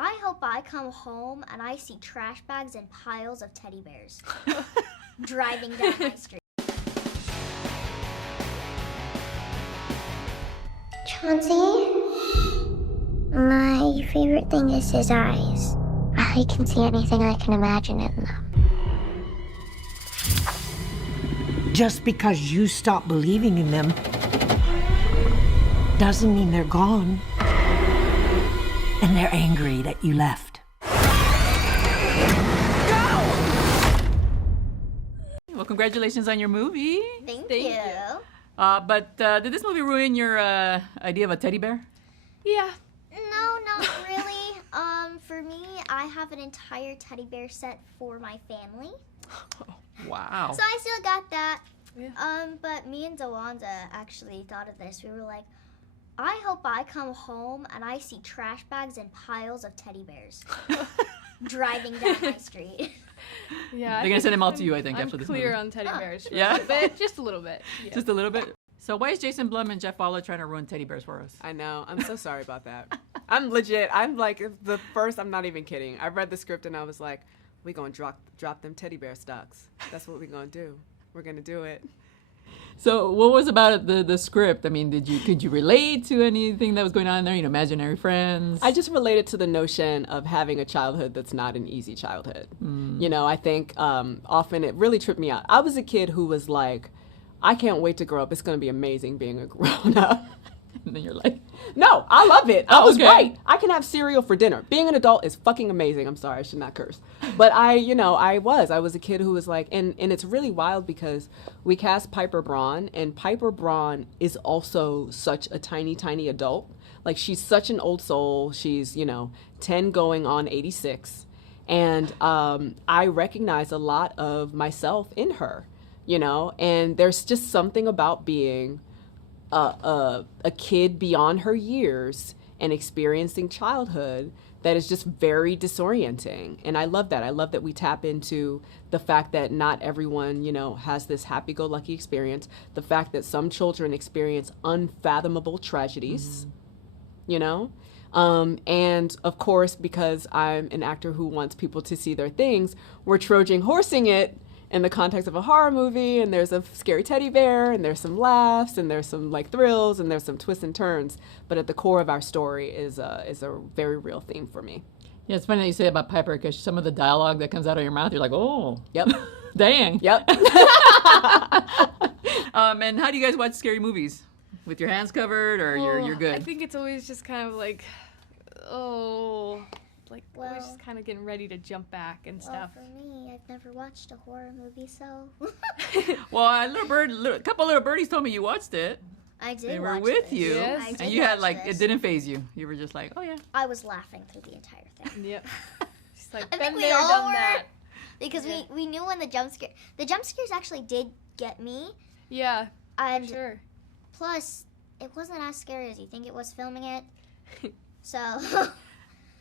I hope I come home and I see trash bags and piles of teddy bears driving down my street. Chauncey, my favorite thing is his eyes. I can see anything I can imagine in them. Just because you stop believing in them doesn't mean they're gone. And they're angry that you left. Well, congratulations on your movie. Thank you. But did this movie ruin your idea of a teddy bear? Yeah. No, not really. For me, I have an entire teddy bear set for my family. Wow. So I still got that. Yeah. But me and Dewanda actually thought of this. We were like, I hope I come home and I see trash bags and piles of teddy bears driving down my street. Yeah. They're gonna send them all to you, I think, I'm after this clear movie. on teddy bears. For Yeah? a little bit, just a little bit. Yeah. Just a little bit. So why is Jason Blum and Jeff Fowler trying to ruin teddy bears for us? I know. I'm so sorry about that. I'm legit. I'm like the first. I'm not even kidding. I read the script and I was like, "We gonna drop them teddy bear stocks. That's what we gonna do. We're gonna do it." So what was about the script? I mean, could you relate to anything that was going on there? You know, imaginary friends. I just related to the notion of having a childhood that's not an easy childhood. You know, I think often it really tripped me out. I was a kid who was like, I can't wait to grow up. It's going to be amazing being a grown up. And then you're like, No, I love it. I Oh, was okay. right. I can have cereal for dinner. Being an adult is fucking amazing. I'm sorry, I should not curse. But I was a kid who was like, and it's really wild because we cast Piper Braun, and Piper Braun is also such a tiny, tiny adult. Like, she's such an old soul. She's, 10 going on 86. And I recognize a lot of myself in her, and there's just something about being a kid beyond her years and experiencing childhood that is just very disorienting. And I love that. I love that we tap into the fact that not everyone, has this happy-go-lucky experience. The fact that some children experience unfathomable tragedies, and of course, because I'm an actor who wants people to see their things, we're Trojan horsing it in the context of a horror movie, and there's a scary teddy bear, and there's some laughs, and there's some thrills, and there's some twists and turns. But at the core of our story is a very real theme for me. yeah, it's funny that you say about Piper because some of the dialogue that comes out of your mouth, you're like, oh, Yep. dang. Yep. And how do you guys watch scary movies? With your hands covered, or you're good? I think it's always just kind of like, we're Well- just kind of getting ready to jump back and Well, stuff. for me, I've never watched a horror movie, so Well, a couple little birdies told me you watched it. I did They were watch with this. you, Yes. I did and you had watch it this. didn't phase you. You were just like, oh yeah. I was laughing through the entire thing. Yep. Just like, I been think we there, all done were. that. Because Yeah. we knew when the jump scares actually did get me, Yeah, and sure. plus it wasn't as scary as you think it was filming it. So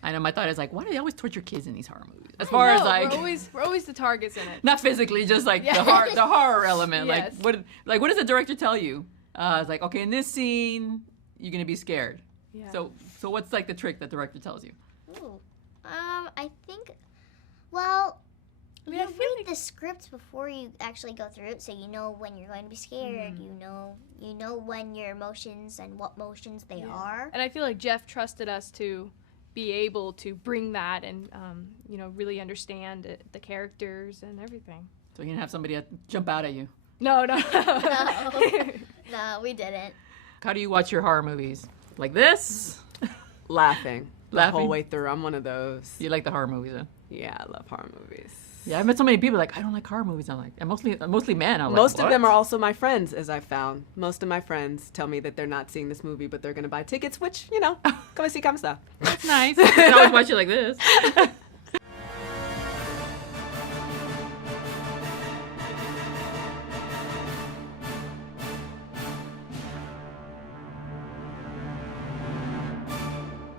I know my thought is like, why do they always torture kids in these horror movies? As far as No, like, we're always the targets in it. not physically, just like Yeah. the horror element. Yes. What does the director tell you? It's like, okay, in this scene, you're gonna be scared. Yeah. So what's like the trick that the director tells you? Ooh. I think, well, I mean, you I feel read like- the script before you actually go through it, so you know when you're going to be scared. You know when your emotions and what motions they are. And I feel like Jeff trusted us to be able to bring that and, really understand the characters and everything. So you're gonna have somebody jump out at you. No. No, no, we didn't. How do you watch your horror movies? Like this? Laughing the Laughing? whole way through. I'm one of those. You like the horror movies, huh? Yeah, I love horror movies. Yeah, I've met so many people like, I don't like horror movies. I'm like, and mostly men. I'm Most like, of them "What?" are also my friends, as I've found. Most of my friends tell me that they're not seeing this movie, but they're going to buy tickets, which, come and see, come stuff. That's nice. You can always watch it like this.